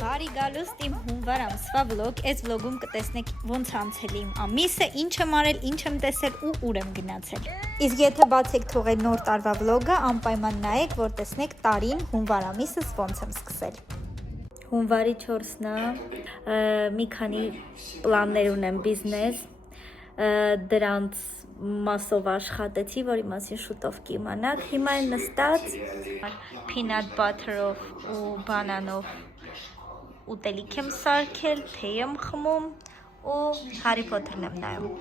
Բարի գալուստ իմ հունվար ամսվա վլոգ, այս վլոգում կտեսնեք ոնց անցել իմ ամիսը, ինչ եմ արել, ինչ եմ տեսել ու ուր եմ գնացել։ Իսկ եթե բացեք թողել նոր տարվա վլոգը, անպայման նայեք, որ տեսնեք տարին հունվար ամիսս ոնց եմ սկսել։ Հունվարի 4-ն է, մի քանի պլաններ ունեմ բիզնես, դրանց մասով աշխատեցի, որի մասին շուտով կիմանաք։ Հիմա են նստած peanut butter-ով ու բանանով ուտելիք եմ սարքել, թեյ եմ խմում ու Հարի Փոթերն եմ նայում։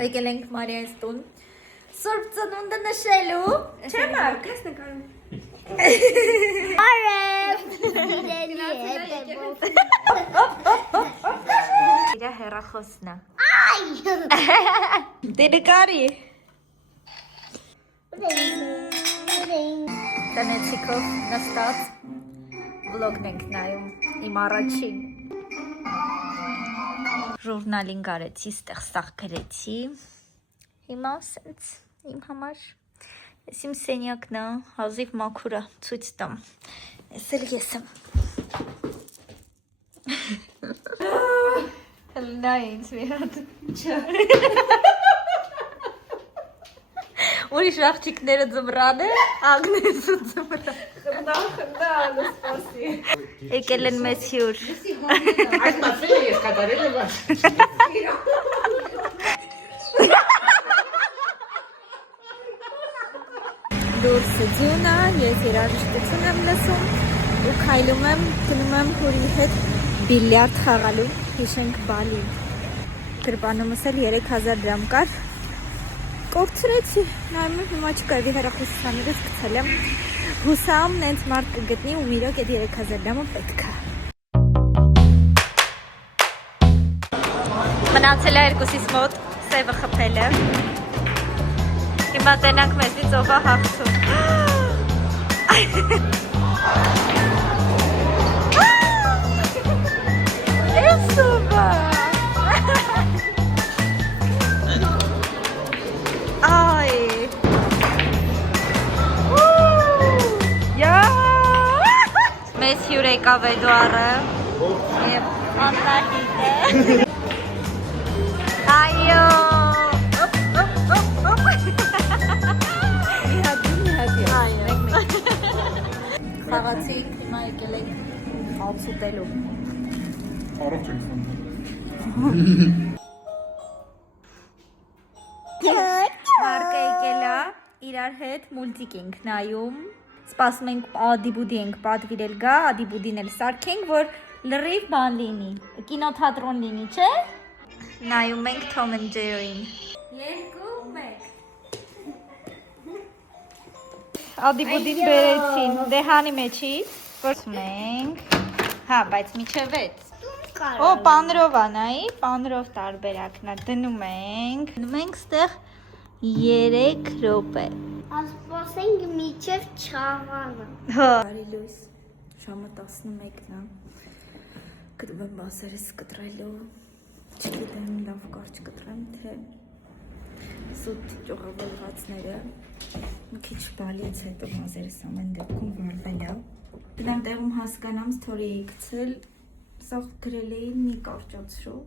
Եկել ենք Մարիայից տուն Սուրբ ծնունդը նշելու։ Չէ՞ Մարկ, ես նկարում։ Արև։ Իրա հեռախոսն է։ Այ։ Դե նկարի։ Տնեցիկով նստած վլոգն ենք նայում, իմ առաջին ժուրնալին կարեցի, ստեղ սաղ գրեցի, հիմա սենց իմ համար, ես իմ սենյակն է, հազիվ մաքուր է, ցույց տամ, ես էլ ես եմ, հլնա ինձ մի հատ, ուրիշ աղջիկները ձմրան է, Ագնեսը ձմրան։ Խնդա, սպասի։ Եկել են մեզ հյուր։ Այս մատվելը ես կատարել եմ վաշ։ Դուրսը ձյուն է, ես երաժշտություն եմ լսում ու քայլում եմ, գնում եմ հորի հետ բիլիարդ խաղալու, հիշենք բալի։ Գրպանումս էլ 3000 դրամ կար։ Կորցրեցի, նայում եմ հիմա չկարվի հեռախոսությունից գցել եմ, հուսամ նենց մարդ կգտնի ու իրոք այդ 3000 դրամը պետք է։ Մնացել է երկուսիս մոտ սևը խփելը, հիմա տենանք մեզնից ով է հաղթում։ Ես ով է։ Մեզ հյուր եկավ Էդուարը և Աննահիտը։ Այո։ Մի հատ։ Խաղացինք, հիմա եկել ենք հաց ուտելու։ Առողջ ենք խնդրում։ Մարկը եկել է, իրար հետ մուլտիկ ենք նայում, սպասում ենք Ադիբուդի ենք պատվիրել գա, Ադիբուդին էլ սարքենք, որ լրիվ բան լինի, կինոթատրոն լինի, չէ՞։ Նայում ենք Tom and Jerry-ին։ 2-1։ Ադիբուդին բերեցին, դե հանի մեջի, որ մենք, հա, բայց միչև 6։ Օ, պանրով անայի, պանրով տարբերակն է, դնում ենք ստեղ 3 րոպե։ Ասպասենք միջև չաղանը։ Հա։ Բարի լույս, ժամը 11-ն է, գնում եմ բազերս կտրելու, չգիտեմ լավ կարճ կտրեմ, թե սուտ ճողավալվածները, մի քիչ բալից հետո բազերս ամեն դեպքում վարվել է, գնամ տեղում հասկանամ սթորի էի գցել, սաղ գրել էին մի կարճացրու,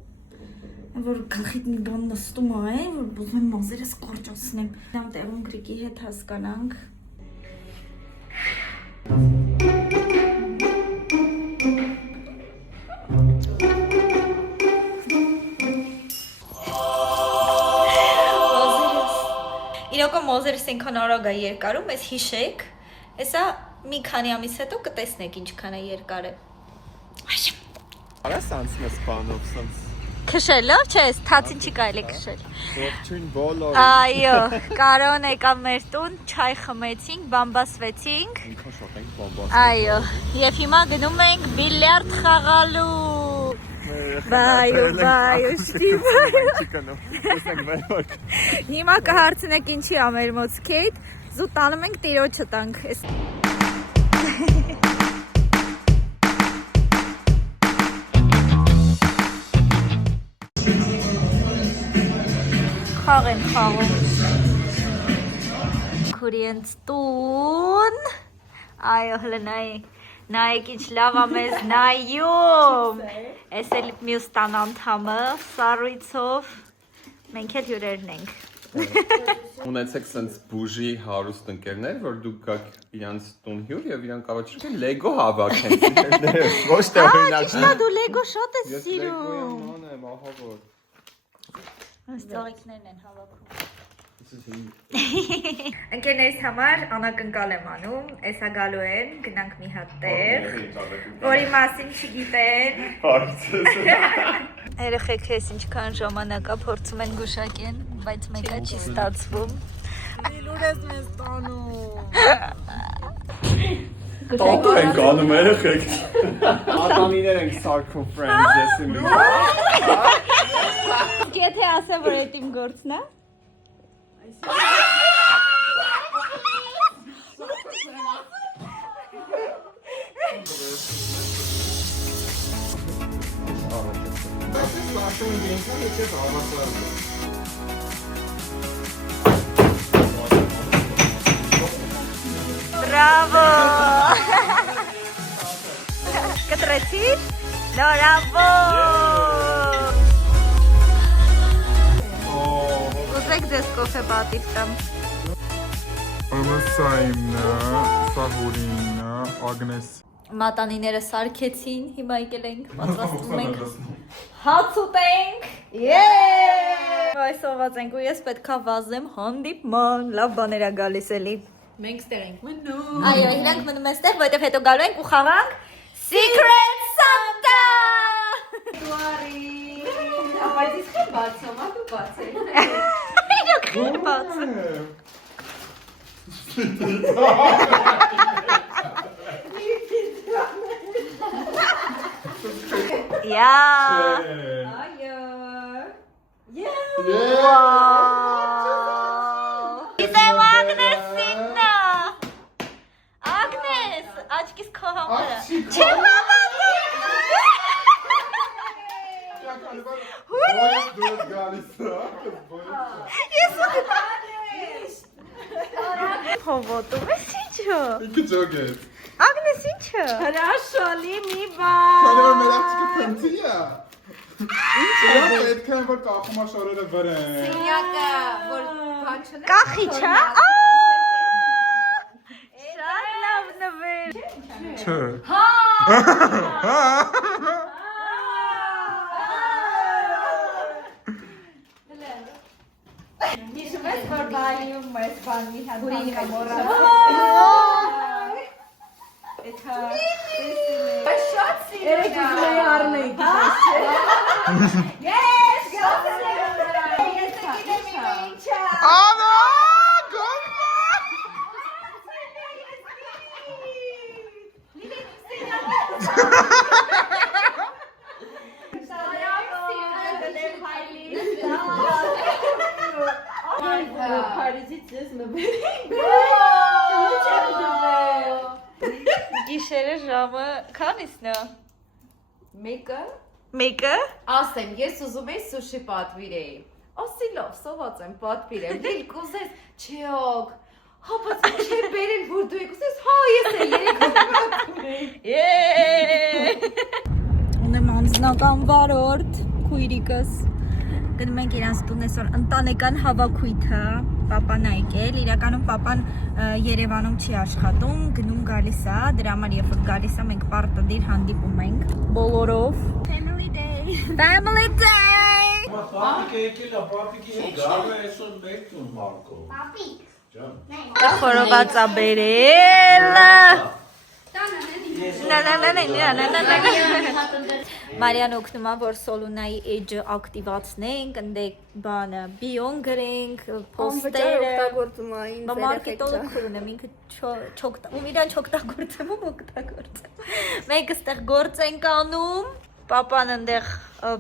որ գլխիդ մի բան նստում է, որ բուզում եմ մազերս կարճացնեմ, գնամ տեղում գրիկի հետ հասկանանք, իրոք մոզերս ինքան արագ է երկարում, ես հիշեք, հեսա մի քանի ամիս հետո կտեսնեք ինչքան է երկար է։ Արաս անցնես բանով սենց։ Քշելով, չէ, թացին չի կարելի քշել։ Ողջույն բոլոր։ Այո, Կարոն եկավ մեր տուն, չայ խմեցինք, բամբասվեցինք։ Ինքան շոկ ենք բամբաս։ Այո, եւ հիմա գնում ենք բիլիարդ խաղալու։ Բայո, Հիմա կհարցնեք ինչի ա մեր մոտ սկեյթ, զուտ տանում ենք տիրոջը տանք։ Խաղ են խաղում։ Քուրիենց տուն։ Այո, հլնայի Նայեք ինչ լավ է մեզ նայում։ Էս էլ մյուս տան անդամը սառույցով։ Մենք էլ հյուրերն ենք։ Ունեցեք սենց բուժի հարուստ ընկերներ, որ դուք գաք իրանց տուն հյուր եւ իրանք կավաճրեն լեգո հավաքեն։ Ոչ թե օրինակ։ Ճիշտ է, դու լեգո շատ ես Ես սիրում։ լեգոյի ման եմ, ահա որ։ Այս ծաղիկներն են հավաքում։ Ընկերներիս համար անակնկալ եմ անում, էսա գալու են, գնանք մի հատ տեղ, որի մասին չգիտեն։ Երեխեք ես ինչքան ժամանակ է փորձում են գուշակեն, բայց մեկը չի ստացվում։ Լուր ես մեզ տանում։ Տատա ենք անում երեխեք։ Ադամիներ ենք սարքում friends ես իմ։ Եթե ասեմ, որ այդ իմ գործն է։ Բրավո։ Կտրեցիր։ Բրավո։ Ուզեք ձեզ կոֆե պատիվ տամ։ Սա իմն է, սա հորինն է, Ագնես։ Մատանիները սարքեցին, հիմա եկել ենք, պատրաստվում ենք։ Հաց ուտենք։ Այսօված ենք ու ես պետքա վազեմ հանդիպման, լավ բաներ է գալիս էլի։ Մենք ստեղ ենք մնում։ Այո, իրանք մնում են ստեղ, որովհետև հետո գալու ենք ու խաղանք Secret Santa։ Բայց իսկ է բացում, ա դու բացել։ Իրոք խիլ բացը։ Յա։ Այո։ Իդեմ Ագնեսինն է։ Ագնես, աչքիս քո համարը։ Չեմ հավատում։ Ես Հովոտում ես ինչո՞։ Ինքը ջոգեց։ Ագնես ինչո՞։ Հրաշալի մի բան։ Քանի որ մեր աղջիկը փնցի է։ Ինչ է, պետք է որ կախում է շորերը վրեն։ Սենյակը, որ բան չնե։ Կախիչ, հա։ Շատ լավ նվեր։ Չէ։ Հիշում ես, որ բայում ես բանի հատ բանի մորա։ Էթա։ Բայց շատ սիրում եմ։ Երեք ուզում էի առնեի դիպես, չէ։ Ես, գասել եմ։ Ես գիտեմ ինչ է։ Անա, գոմա։ Փարիզից ես մբերի։ Գիշերը ժամը քանիսն է։ Մեկը Մեկը։ ասեմ, ես ուզում եի սուշի պատվիրեի։ Ասի լավ, սոված եմ պատվիրեմ։ Դել կուզես, չեոք։ Հա, բայց չէ բերեն, որ դու եք ուզես, հա, ես էլ երեք Ունեմ անձնական վարորդ, քույրիկս։ Գնում ենք իրանց տուն այսօր ընտանեկան հավաքույթը, պապան ա եկել, իրականում պապան Երևանում չի աշխատում, գնում գալիս է, դրա համար երբ որ գալիս է մենք պարտադիր հանդիպում ենք բոլորով։ Family day։ Family day։ Papi եկել է, papi գալու է այսօր մեր տուն Մարկո։ Papi. Խորոված է բերել։ Մարիան օգնում է, որ Սոլունայի էջը ակտիվացնենք, ընդ բանը բիոն գրենք, պոստերը։ Մամարկի տոլը քուրուն եմ, ինքը ում իրան չօգտագործեմ, ում օգտագործեմ։ Մենք ստեղ գործ ենք անում, պապան ընդեղ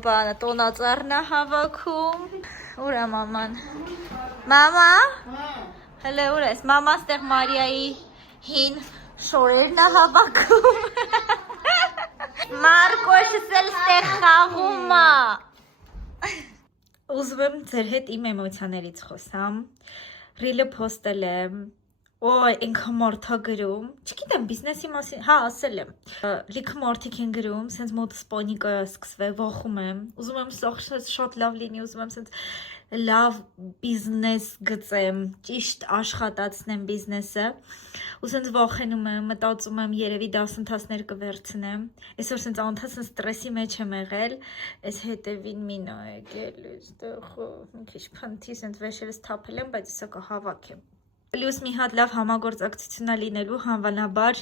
բանը տոնածառն է հավաքում։ Ուր է մաման։ Մամա։ Հələ ուր ես, մամա ստեղ Մարիայի հին շորերն է հավաքում։ Մարկոշս էլ ստեղ խաղում է։ Ուզում եմ ձեր հետ իմ էմոցիաներից խոսամ։ Ռիլը փոստել եմ, Ոյ, ինքը մարդա գրում։ Չգիտեմ, բիզնեսի մասին, հա, ասել եմ։ Լիքը մարդիկ են գրում, սենց մոտս պանիկա է սկսվել, վախում եմ։ Ուզում եմ սա շատ լավ լինի, ուզում եմ սենց լավ բիզնես գծեմ, ճիշտ աշխատացնեմ բիզնեսը։ Ու սենց վախենում եմ, մտածում եմ երևի դասընթացներ կվերցնեմ։ Այսօր սենց անընդհատ սենց ստրեսի մեջ եմ եղել, այս հետևին մինա եկել, այստեղ մի քիչ փնթի սենց վեշերս թափել եմ, բայց սա կհավաքեմ։ Պլյուս մի հատ լավ համագործակցություն է լինելու հանվանաբար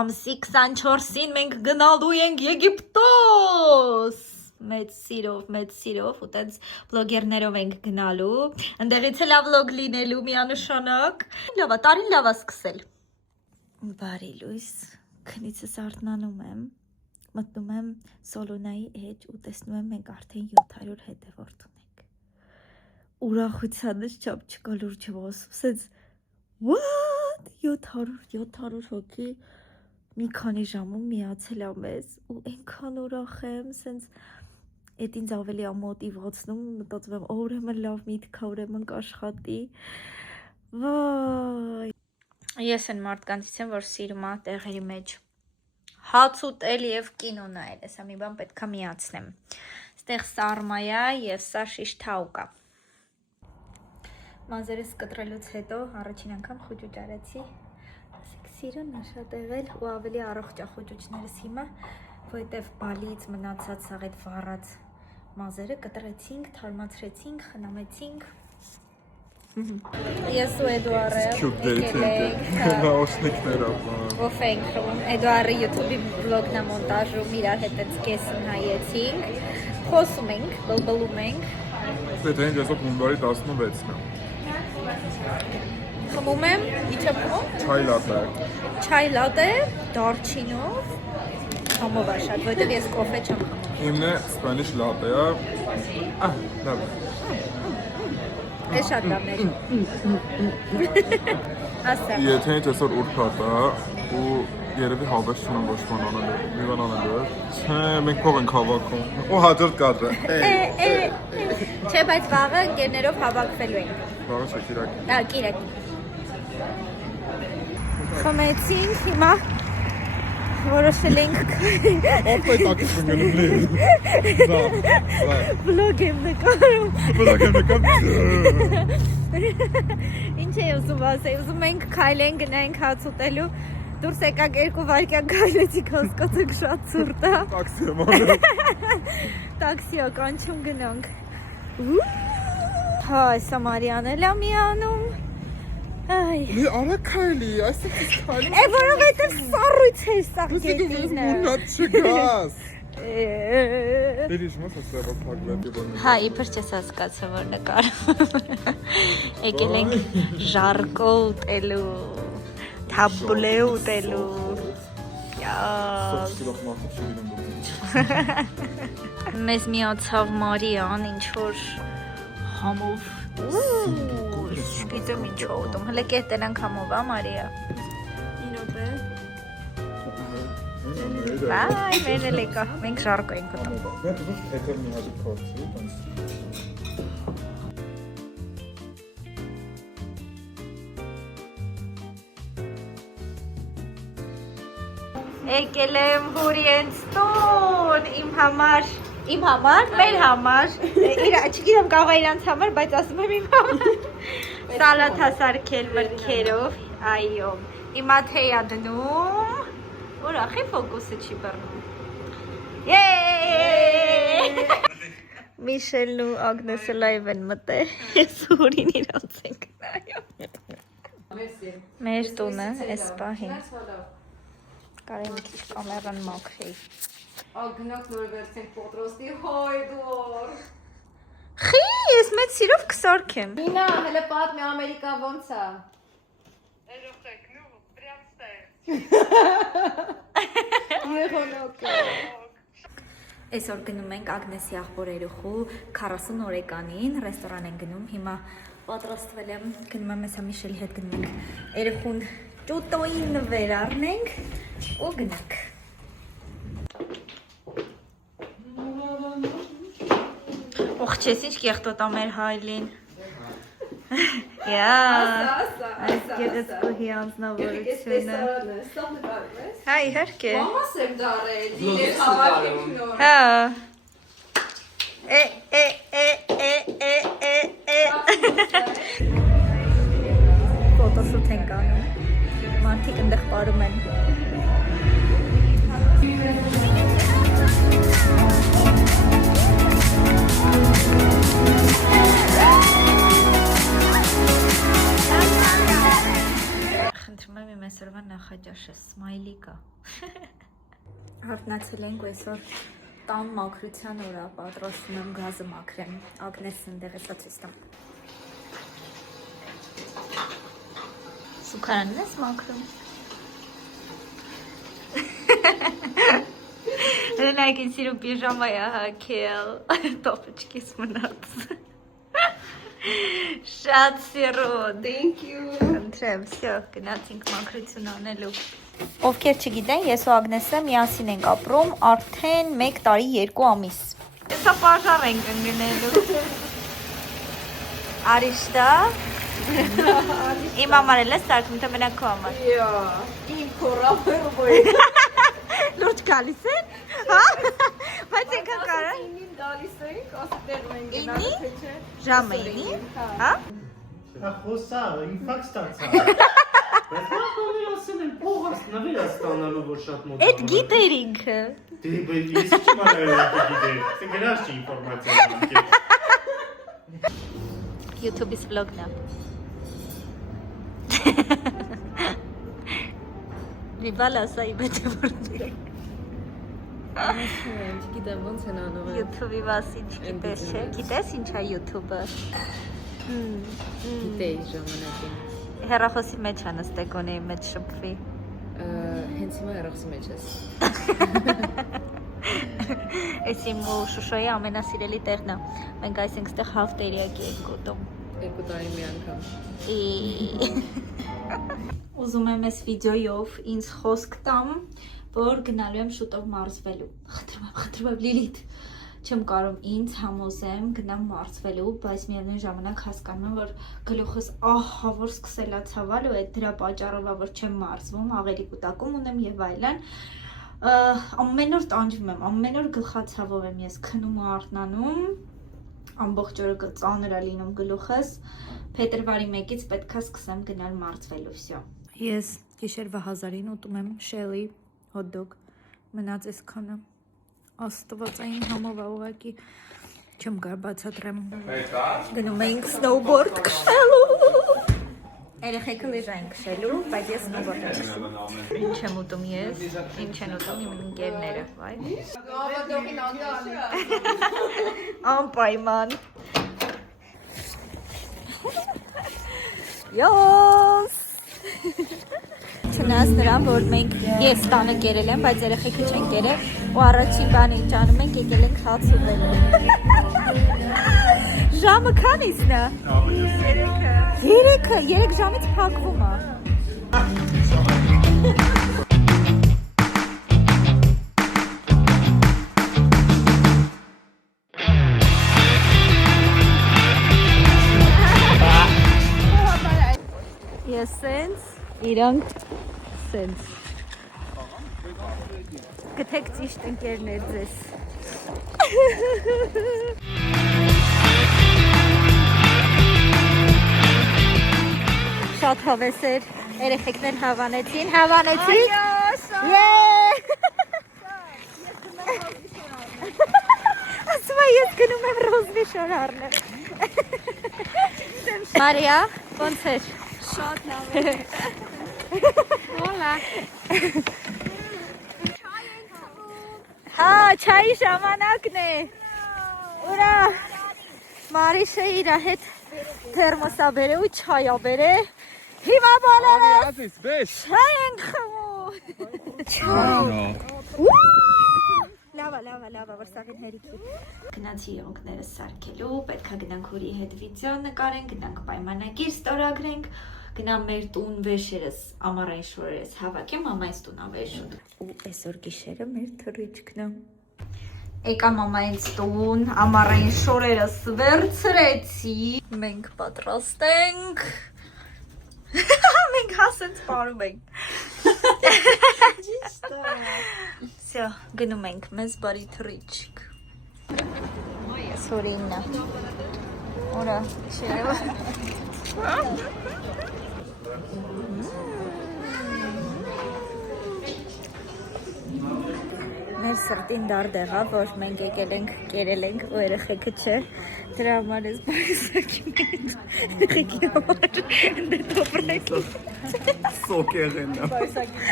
ամսի 24-ին մենք գնալու ենք Եգիպտոս մեծ սիրով ու տենց բլոգերներով ենք գնալու ընդեղից է լավ վլոգ լինելու միանշանակ լավ է, տարին լավ է սկսել բարի լույս քնիցս արթնանում եմ մտնում եմ Սոլոնայի էջ ու տեսնում եմ մենք արդեն 700 հետևորդ ունենք ուրախությանս չափ չկա լուրջ եմ ասում սենց What? 700 հոգի մի քանի ժամում միացել ա մեզ ու այնքան ուրախ եմ, սենց էդ ինձ ավելի ամոտիվացնում, մտածում եմ, ուրեմն լավ միտք ա, ուրեմն կաշխատի։ Վայ։ Ես այն մարդկանցից եմ, որ սիրում ա տեղերի մեջ հաց ուտել եւ կինո նայել, հեսա մի բան պետք ա միացնեմ։ Ստեղ սարմայա եւ սա շիշթաուկա։ Մազերս կտրելուց հետո առաջին անգամ խուճուճ արեցի, ասեք սիրուն է շատ եղել ու ավելի առողջ է խուճուճներս հիմա, որովհետև բալից մնացած սաղ այդ վառած մազերը կտրեցինք, թարմացրեցինք, խնամեցինք։ Ես ու Էդուարը եկել ենք, ով ենք խվում, Էդուարը YouTube-ի վլոգն է մոնտաժում, իրար հետ էց կեսն հայեցինք, խոսում ենք, բլբլում ենք։ Պետք է այսօր հունվարի 16-ն է։ Խմում եմ, իչը փում։ Չայ լատե, դարչինով, համով է շատ, որտև ես կոֆե չեմ խմում։ Իմն է Spanish latte-ը։ Լավ։ Է շատ լավն էր։ Ասա։ Եթե ինչ այսօր ուրբաթ է ու երևի հավես չունեմ ոչ բան անելու, մի բան անելու է։ Չէ, մենք փող ենք հավաքում։ Ու հաջորդ կադրը։ Չէ, բայց վաղը ընկերներով հավաքվելու ենք։ Վաղը չէ, Կիրակ։ Ա, Կիրակ։ Խմեցինք, հիմա որոշել ենք Ապա տակից ընկնում լի։ վլոգ եմ նկարում։ Վլոգ եմ նկարում։ Ինչ է ուզում ասել, ուզում ենք քայլեն գնանք հաց ուտելու, դուրս եկակ 2 վայրկյան քայլեցիք, հասկացեք շատ ցուրտ է։ Տաքսի եմ անում։ Տաքսիա կանչում գնանք։ Հա, սա Մարիան էլ է միանում։ Այ։ Լի արա քայլի, այսպես քայլի։ Է որովհետև սառույց է սա գետինը։ Մունատ չգաս։ Դերիշ մասը սա փակվել։ Հա, իբր չես հասկացա, որ նկարում։ Եկել ենք ժարկո ուտելու, թաբուլե ուտելու։ Մեզ միացավ Մարիան, ինչ-որ համով Գիտեմ ինչ ուտում, հլը կետենանք համով, Մարիա։ Բայ, մեր էլ եկա, մենք ժարկո ենք ուտում։ Էթեր մի հատի փորձի, Եկել եմ հուրիենց տուն, իմ համար, մեր համար, չգիտեմ կարող է իրանց համար, բայց ասում եմ իմ համար, սալատ հասարկել մրգերով, այո, հիմա թեյա դնում, ուրախ է ֆոկուսը չի բռնում, Միշելն ու Ագնեսը լայվ են մտել, ես հուրին իրանց ենք նայում, մեր տունը, ես պահին, կարի մի քիչ կամերան մաքրեի, Գնանք նոր վերցնենք Պոտրոստի հոյդոր։ Խի, ես մեծ սիրով կսարքեմ։ Նինա, հələ պատմի Ամերիկա ոնց է։ Այսօր գնում ենք Ագնեսի աղբոր երեխու 40 օրեկանին, ռեստորան են գնում, հիմա պատրաստվել եմ, գնում եմ հեսա Միշելի հետ գնում ենք երեխուն ճուտոին վեր առնենք ու գնանք։ Օխ չես ինչ կեղտոտ ամեր հայլին։ Յա։ Ասա։ Այս գեղեցկուհի անձնավորությունը։ Ստապ նկարում ես։ Հա, իհարկե։ Մամաս եմ դարել, դիրես հավաքեք նոր։ Հա։ Ֆոտոշութ ենք անում։ Մարդիկ ընդեղ պարում են։ Խնդրում եմ իմ այսօրվա նախաճաշը սմայլիկա։ Հարթնացել ենք այսօր տան մաքրության օրա, պատրաստում եմ գազը մաքրեմ, Ագնեսն ընդեղ է ցույց տամ։ Սուքարանն ես մաքրում։ Հենայք ինձ սիրում պիժամա է հագել, տոպեչքիս մնաց։ Շատ սիրուն։ Thank you։ Խնդրեմ, всё, գնացինք մաքրություն անելու։ Ովքեր չգիտեն, ես ու Ագնեսը միասին ենք ապրում արդեն 1 տարի 2 ամիս։ Հեսա պաժար ենք ընկնելու։ Արիշտա։ Իմ համար էլ ես սարքում, թե մենակ քո համար։ Իմ կորավերվոյ։ Լուրջ գալիս են։ Հա։ Բայց եկան կարա։ Ինին դալիս ենք, աստեղում ենք Ինի։ գնալու թե չէ։ Ժամը ինի։ Հա։ Խոսա, ինֆակտ ստացա։ Բայց մամի ասել են փողս նվեր ստանալու որ շատ մոտ։ Էդ գիտեր ինքը։ Դե ես չեմ արել գիտեր։ Դե գրած չի ինֆորմացիա։ YouTube-ից vlog-ն է։ Ռիբալա սայի բետևորներ։ Չգիտեմ ոնց են անում։ YouTube-ի մասին չգիտես, չէ՞։ Գիտես ինչ է YouTube-ը։ Գիտեի ժամանակին։ Հեռախոսի մեջ է նստեք ունեի մեջ շփվի։ Հենց հիմա հեռախոսի մեջ ես։ Այս իմ ու Շուշոյի ամենասիրելի տեղն է։ Մենք այսինքն ստեղ հավտերիակի ենք գոտում։ 2 տարի մի անգամ։ Ուզում եմ այս վիդեոյով ինձ խոսք տամ, որ գնալու եմ շուտով մարզվելու։ Խնդրում եմ Լիլիթ, չեմ կարող ինձ համոզեմ գնամ մարզվելու, բայց միևնույն ժամանակ հասկանում եմ, որ գլուխս ահա որ սկսել է ցավալ ու այդ դրա պատճառով է որ չեմ մարզվում, աղերի կուտակում ունեմ եւ այլն։ Ամեն օր տանջվում եմ, ամեն օր գլխացավով եմ ես քնում ու արթնանում, ամբողջ օրը ծանր է լինում գլուխս, փետրվարի 1-ից պետքա սկսեմ գնալ մարզվելու, всё։ Ես գիշերվա 1000-ին ուտում եմ շելի հոթ-դոգ, մնաց այսքանը, աստվածային համով է ուղղակի, չեմ կարող բացատրեմ։ Գնում էինք սնոուբորդ քշելու։ Երեխեքը լեժ են քշելու, բայց ես սնոուբորդ եմ քշում։ Ինչ եմ ուտում ես, ինչ են ուտում իմ ընկերները, վայ։ Ավադողին անդաշը։ Անպայման։ Յոս։ Չնայած նրան, որ մենք ես տանը կերել եմ, բայց երեխեքը չեն կերել ու առաջին բանը ինչ անում ենք, եկել ենք հաց ուտել։ Ժամը քանիսն է։ 3 ժամից փակվում է։ Ես սենց, իրանք սենց։ Գտեք ճիշտ ընկերներ ձեզ։ Շատ հավես էր, երեխեքներ հավանեցին, հավանեցին։ Ասում է ես գնում եմ ռոզվի շոր առնեմ։ Մարիա, ոնց էր։ Շատ լավ է։ Հոլա։ Հա, չայի ժամանակն է։ Ուրա։ Մարիշը իր հետ թերմոսա բերե ու չայա բերե։ Հիմա բոլորս չայ ենք խմում։ Լավա, որ սաղին հերիքի։ Գնացի ոնքներս սարքելու, պետքա գնանք հորի հետ վիդեո նկարենք, գնանք պայմանագիր ստորագրենք, գնամ մեր տուն վերջերս ամառային շորերս հավաքեմ, մամայից տուն ավեր շուտ։ Ու այսօր գիշերը մեր թռիչքն է։ Եկա մամայից տուն, ամառային շորերս վերցրեցի։ Մենք պատրաստ ենք։ Մենք հասենց պարում ենք։ Всё, գնում ենք, մեզ բարի թռիչք։ Սորինա։ Ուրա, շերևա։ Մեր սրտին դարդեղ է, որ մենք եկել ենք, կերել ենք ու երեխեքը չէ, դրա համար ես բարիսակի մեծ, երեխեքի համար դետոպրեք։ Սոկ եղեն է։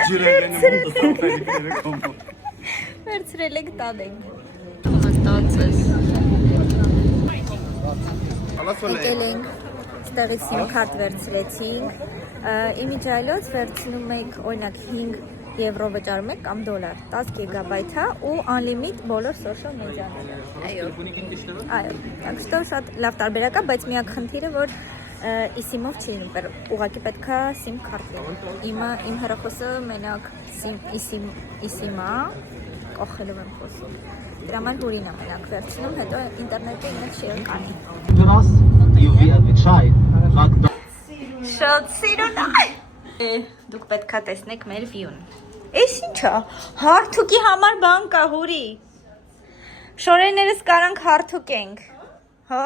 Ջրեղեն է մոտը կոմո։ Վերցրել ենք տան ենք։ Հստացես։ Եկել ենք, ստեղից սիմ քարտ վերցրեցինք, իմիջայլոց վերցնում ենք օրինակ 5 եվրո վճարում եք կամ դոլար, 10 գիգաբայթ է ու unlimit բոլոր social մեդիաները։ Այո, так что շատ լավ տարբերակ է, բայց միակ խնդիրը, որ eSIM-ով չի լինում, ուղղակի պետքա SIM քարտ լինի։ Իմը իմ հեռախոսը մենակ eSIM-ը կողելով եմ խոսում։ Դրա համար հուրին է մենակ վերցնում, հետո ինտերնետը ինձ շեյր կանի։ Շատ սիրուն է։ Դուք պետքա տեսնեք մեր վյուն։ Էս ինչա, հարթուկի համար բան կա հուրի։ Շորերներս կարանք հարթուկենք։ Հա։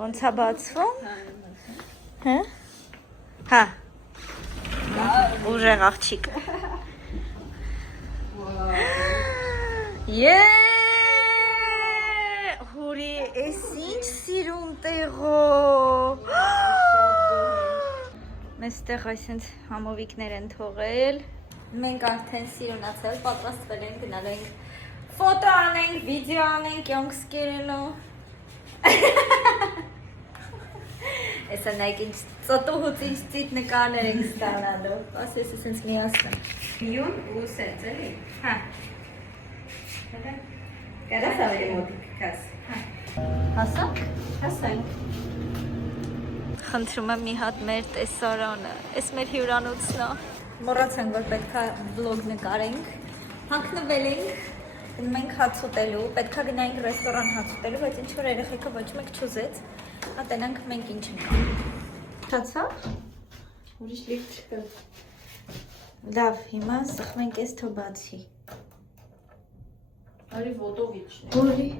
Ոնց է բացվում։ Հա։ Հա։ Ուժեղ աղջիկ։ Հուրի, էս ինչ սիրուն տեղով։ Մեզ տեղ այսենց համովիկներ են թողել։ Մենք արդեն սիրունացել, պատրաստվել ենք, գնալու ենք ֆոտո անենք, վիդեո անենք, յոնք սկերելու։ Էսա նայք ինչ ծոտուհուց ինչ ծիտ նկարներ ենք ստանալու։ Ասես ասենց միասնեմ։ Վյուն ու սենց էլի։ Հա։ Կարաս ավելի մոտիկ կաս։ Հասանք։ Խնդրում եմ մի հատ մեր տեսարանը, էս մեր հյուրանոցն է։ Մոռացանք, որ պետքա վլոգ նկարենք, հանքնվել ենք, գնում ենք հաց ուտելու, պետքա գնայինք ռեստորան հաց ուտելու, բայց ինչ որ երեխեքը ոչ մեկ չուզեց, ատենանք մենք ինչ ենք։ Շացա։ Ուրիշ լիք չկա։ Լավ, հիմա սխմենք էս թոբացի։ Արի ոտովիչն է։ Ուրի։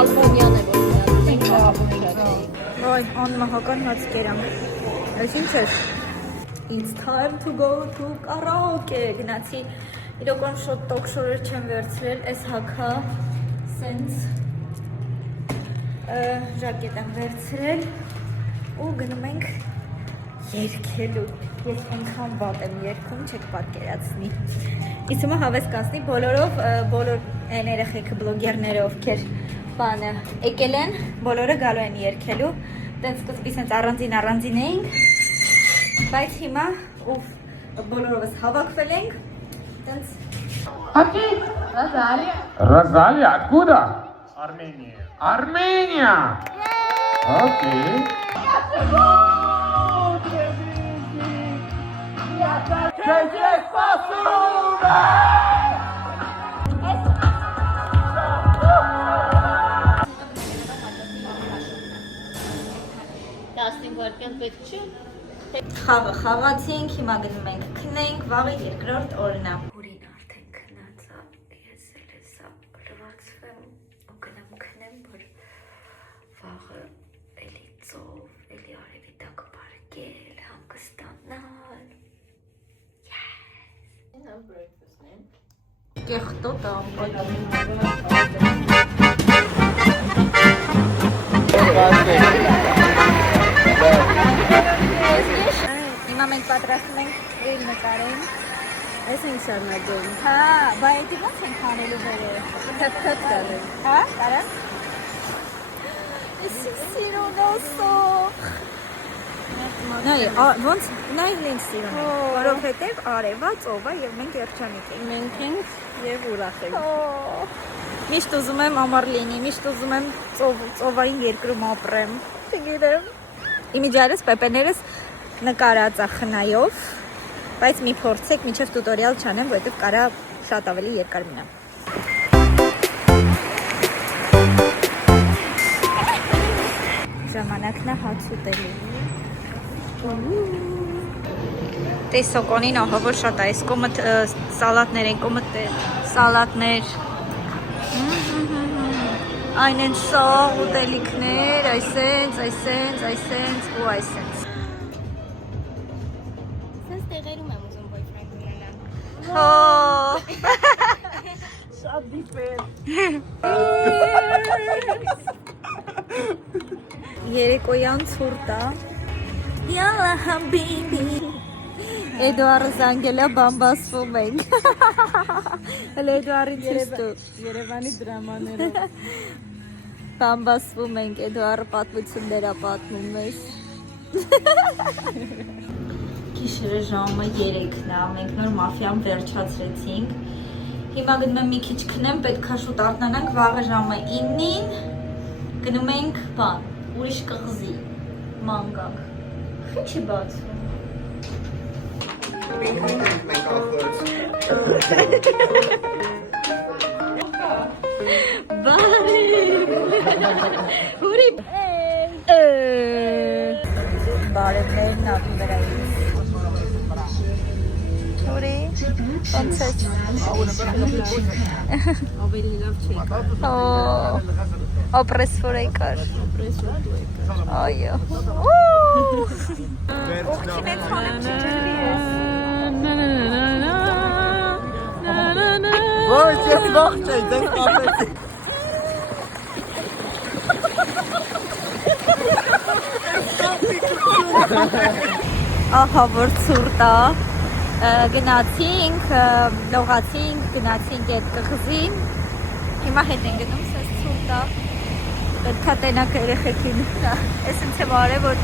Ալբոմյան է որ միացնենք Ոյ, անմահական հաց կերանք։ Այս ինչ էր։ It's time to go to karaoke։ Գնացի, իրոքան շոտ տոք շորեր չեմ վերցրել, այս հակա սենց ժակետ եմ վերցրել ու գնում ենք երգելու։ Ես այնքան վատ եմ երգում, չեք պատկերացնի։ Իսումը հավես կանցնի բոլորով, բոլոր այն երեխեքը բլոգերները, ովքեր բանը եկել են, բոլորը գալու են երգելու։ Տենց սկզբից հենց առանձին էինք, բայց հիմա բոլորովս հավաքվել ենք, տենց… Розалия, откуда? Armenia. Армения! Окей. Խաղը խաղացինք, հիմա գնում ենք քնենք, վաղը երկրորդ օրն է։ Հուրին արդեն քնած է, ես էլ հեսա լվացվեմ ու գնամ քնեմ, որ վաղը էլի ծով, էլի արևի տակ պարկել, հանգստանալ։ Կեղտոտ Հիմա մենք պատրաստում ենք ռիլ նկարենք։ Ես ինչ շարունակում։ Հա, բայ էդի ոնց ենք անելու վերերը։ Թեթ կարել։ Հա, կարա։ Ես սիրուն ասող։ Նայ, ոնց նայ ինձ սիրուն։ Որովհետև արևա, ծովա եւ մենք երջանիկ ենք։ Մենք ենք եւ ուրախ ենք։ Միշտ ուզում եմ ամառ լինի, միշտ ուզում եմ ծովային երկրում ապրեմ։ Չգիտեմ։ Իմիջարս պեպեներս նկարած է խնայով, բայց մի փորձեք միջև տուտորիալ չանեմ, որովհետև կարա շատ ավելի երկար մնա։ Ժամանակն է հաց ուտելու։ Տեսոկոնին ահավոր շատ է, այս կոմը սալատներ են, կոմը սալատներ, այն են շող ուտելիքներ, այսենց ու այսենց։ Սենց տեղերում եմ ուզում boyfriend ունենալ։ Հո։ Շատ դիպեր։ Երեկոյան ցուրտ է։ Յալա հաբիբի։ Էդուարը զանգել է բամբասվում ենք։ Հələ Էդուարին ցույց տու։ Երևանի դրամաներով։ Բամբասվում ենք, Էդուարը պատմություններ է պատմում մեզ։ Գիշերը ժամը 3-ն է, մենք նոր մաֆիան վերջացրեցինք։ Հիմա գնում եմ մի քիչ քնեմ, պետքա շուտ արթնանանք, վաղը ժամը 9-ին գնում ենք բան, ուրիշ կղզի, մանգակ։ Ինչ է բացվում։ Բարի։ Ուրի։ Բարևներն ատի վրայից։ Ուրի։ Ոնց է։ Ավելի լավ չի եկա։ Օպրես ֆորեկար։ Այո։ Ողջին են խանեմ չջրվի ես։ Ոչ, ես ողջ եմ, դες կապեցի։ Ահա որ ցուրտ է։ Գնացինք, լողացինք, գնացինք այդ կղզին։ Հիմա հետ են գնում, սենց ցուրտ է։ Պետք է տենակ երեխեքին։ Ես ինձ եմ արել, որ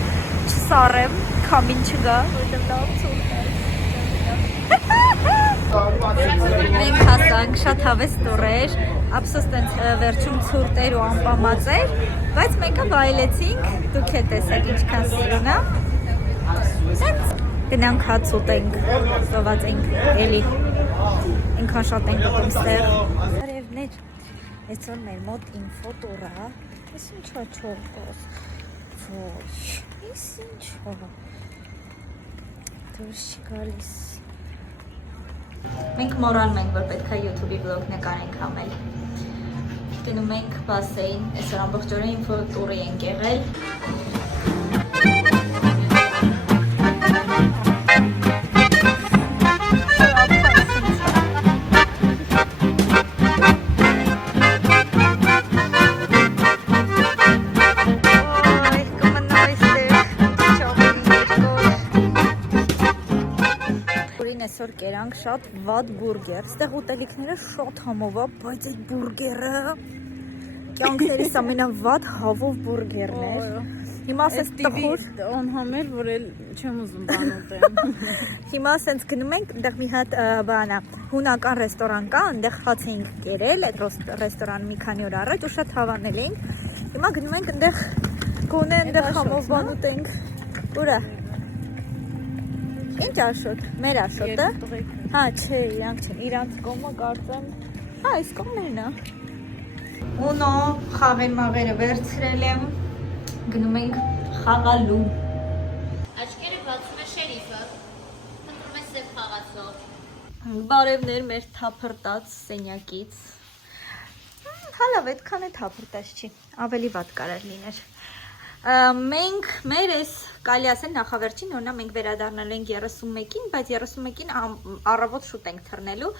չսառեմ, քամին չգա, որտեղ լավ ցուրտ է։ Մենք հասանք, շատ հավես տուր էր, ափսոս տենց վերջում ցուրտ էր ու անպամած էր, բայց մեկը վայելեցինք, դուք է տեսեք ինչքան սիրուն է։ Գնանք հաց ուտենք, սոված ենք, էլի, ինքան շատ ենք ուտում ստեղ։ Արևներ, այսօր մեր մոտ ինֆո տուր է, ես ինչա չողոս, ոչ, ես ինչա, դուրս չգալիս։ Մենք մոռանում ենք, որ պետք է YouTube-ի վլոգ նկարենք համել։ Գնում ենք բասեին, այսօր ամբողջորեն ինֆո տուրի ենք եղել։ Այսօր կերանք շատ վատ բուրգեր, ստեղ ուտելիքները շատ համով է, բայց այդ բուրգերը կյանքներիս ամենավատ հավով բուրգերն էր։ Հիմա ասես տխուր Անհամեր, որ էլ չեմ ուզում բան ուտեմ։ Հիմա ասենց գնում ենք, այնտեղ մի հատ բանա, հունական ռեստորան կա, այնտեղ հաց էինք կերել, այդ ռեստորան մի քանի օր առաջ ու շատ հավանել էինք։ Հիմա գնում ենք այնտեղ գոնե այնտեղ համով բան ուտենք։ Ուրա։ Ինչ աշոտ, մեր աշոտը։ Հա, չէ, իրանք չեն, իրանք կոմը կարծեմ։ Հա, այս կոմներն է։ Ունո խաղեր մաղերը վերցրել եմ, գնում ենք խաղալու։ Աչքերը բացում է շերիֆը, խնդրում է սև խաղացող։ Բարևներ մեր թափրտած սենյակից։ Հալավ, այդքան է թափրտած չի, ավելի վատ կարար լիներ։ Մենք մեր այս կարելի ասել նախավերջին օրնա մենք վերադառնալ ենք 31-ին, բայց 31-ին առավոտ շուտ ենք թռնելու։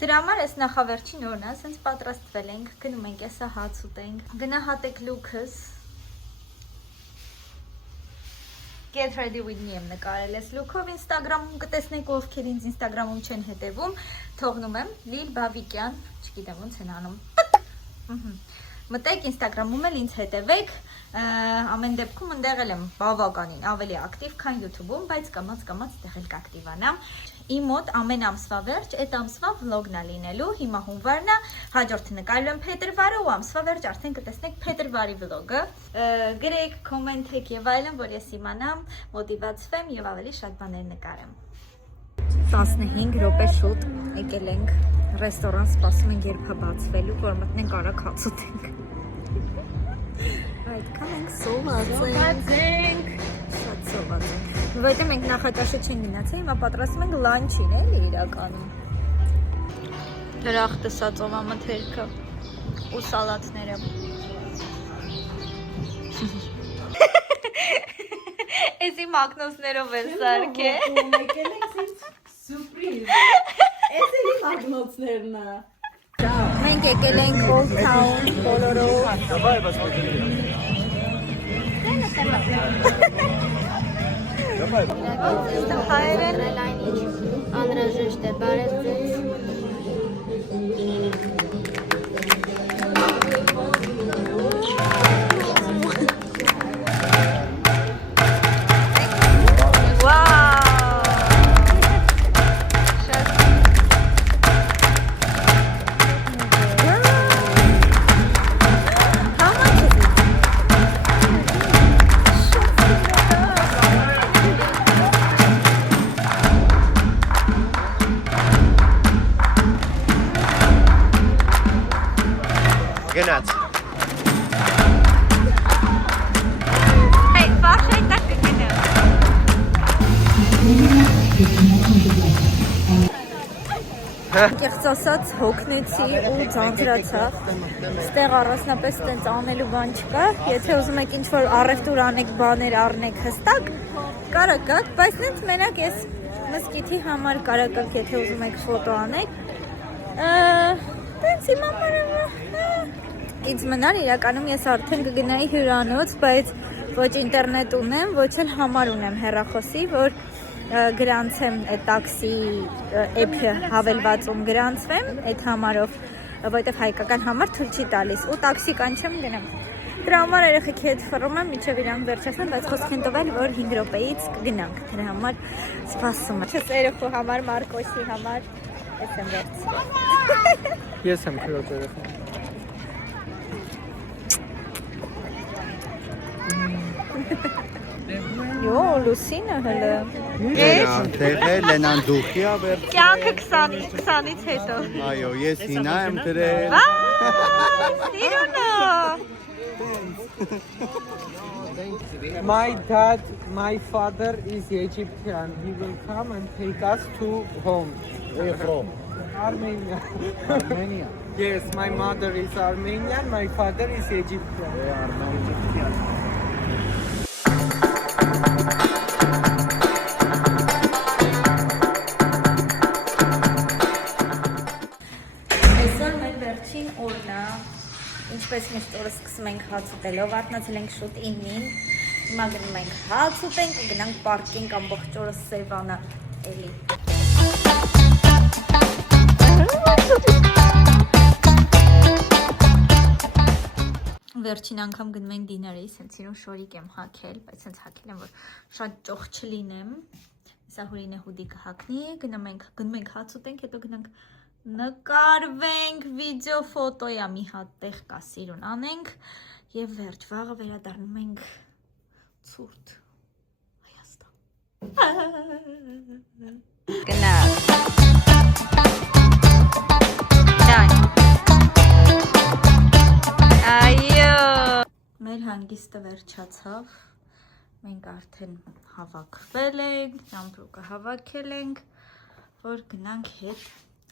Դրա համար այս նախավերջին օրնա ասենց պատրաստվել ենք, գնում ենք այսա հաց ուտենք։ Գնահատեք լուքս։ Get ready with me եմ նկարել այս լուքով Instagram-ում կտեսնեք ովքեր ինձ Instagram-ում չեն հետևում, թողնում եմ Լիլ Բավիկյան, չգիտեմ ոնց են անում։ Մտեք Instagram-ում էլ ինձ հետևեք, ամեն դեպքում ընդեղ եմ բավականին ավելի ակտիվ, քան YouTube-ում, բայց կամաց-կամաց դեղ էլ կակտիվանամ։ իմ մոտ ամեն ամսվա վերջ այդ ամսվա վլոգն է լինելու, հիմա հունվարն է, հաջորդը նկարելու եմ փետրվարը ու ամսվա վերջ արդեն կտեսնեք փետրվարի վլոգը։ Գրեք, կոմենտեք եւ այլն, որ ես իմանամ, մոտիվացվեմ եւ ավելի շատ բաներ նկարեմ։ 15 րոպե շուտ եկել ենք ռեստորան, սպասում ենք երբ է բացվելու, որ մտնենք արագ հաց ուտենք։ Այդքան ենք սոված ենք։ Շատ սոված ենք։ Որտե մենք նախաճաշը չենք գնացել, հիմա պատրաստում ենք լանչին, էլի իրականում։ Դրախտը սա ծովամթերքը ու սալատները։ Էսի մագնոսներով է սարքե։ Մենք եկել ենք Old Town բոլորով։ Հայերեն Անհրաժեշտ է բարև ձեզ։ Գնաց։ Hey, բախ այդ տակ կգնա։ Կեղծ ասած հոգնեցի ու ձանձրացավ։ Ստեղ առանձնապես տենց անելու բան չկա։ Եթե ուզում եք ինչ-որ առևտուր անեք, բաներ առնեք հստակ, կարա գաք, բայց նենց մենակ ես մզկիթի համար կարա գաք, եթե ուզում եք ֆոտո անեք։ Տենց իմ համար ինձ մնար իրականում ես արդեն կգնայի հյուրանոց, բայց ոչ ինտերնետ ունեմ, ոչ էլ համար ունեմ հեռախոսի, որ գրանցեմ այդ տաքսի էփը հավելվածում գրանցվեմ այդ համարով, որտեվ հայկական համար թույլ չի տալիս ու տաքսի կանչեմ գնամ։ Դրա համար երեխեքի հետ ֆռում եմ, մինչև իրանք վերջացան, բայց խոսք են տվել, որ 5 րոպեից կգնանք, դրա համար սպասում եմ։ Չես երեխու համար, Մարկոսի համար, ես եմ վերցրել։ Ես եմ քրոջ երեխան։ Յո, Լուսինը հələ։ Տեղել Լենան դուխի ա վերջ։ Կյանքը 20-ից հետո։ Այո, ես հինա եմ դրել։ Սիրունը։ My dad, my father is Egyptian. He will come and take us to home. Where are you from? Armenia. Armenia. Yes, my mother is Armenian, my father is Egyptian. They are not Egyptian. Այսօր մեր վերջին օրն է, ինչպես միշտ օրը սկսում ենք հաց ուտելով, արթնացել ենք շուտ 9-ին, հիմա գնում ենք հաց ուտենք ու գնանք պարկինգ ամբողջ օրը Սևանը էլի։ Վերջին անգամ գնում ենք դիների, սենց իրուն շորիկ եմ հակել, բայց սենց հակել եմ, որ շատ ճոխ չլինեմ, սա հուրին է հուդի կհակնի, գնում ենք հաց ուտենք, հետո գնանք նկարվենք, վիդեո ֆոտոյա մի հատ տեղ կա սիրուն անենք և վերջ վաղը վերադառնում ենք ցուրտ Հայաստան։ Գնանք։ Այո։ Մեր հանգիստը վերջացավ, մենք արդեն հավաքվել ենք, ճամպրուկը հավաքել ենք, որ գնանք հետ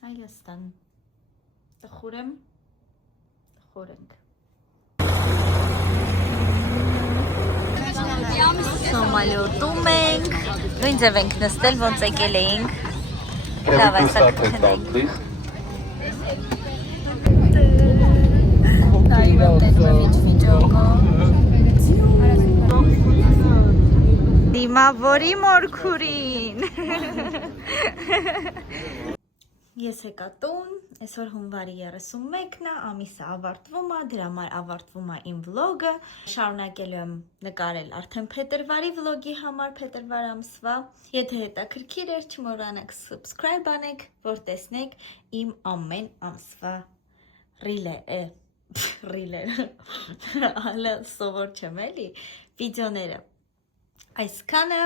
Հայաստան, տխուր եմ, տխուր ենք։ Սոմալիոտում ենք, նույն ձև ենք նստել, ոնց եկել էինք, լավ այսա կքնենք։ Դիմավորի մորքուրին։ Ես եկա տուն, այսօր հունվարի 31-ն է, ամիսը ավարտվում է, դրա համար ավարտվում է իմ վլոգը։ Շարունակելու եմ նկարել արդեն փետրվարի վլոգի համար, փետրվար ամսվա։ Եթե հետաքրքիր էր, չմոռանաք subscribe անեք, որ տեսնեք իմ ամեն ամսվա ռիլերը, հալը սովոր չեմ էլի, վիդեոները։ Այսքանը,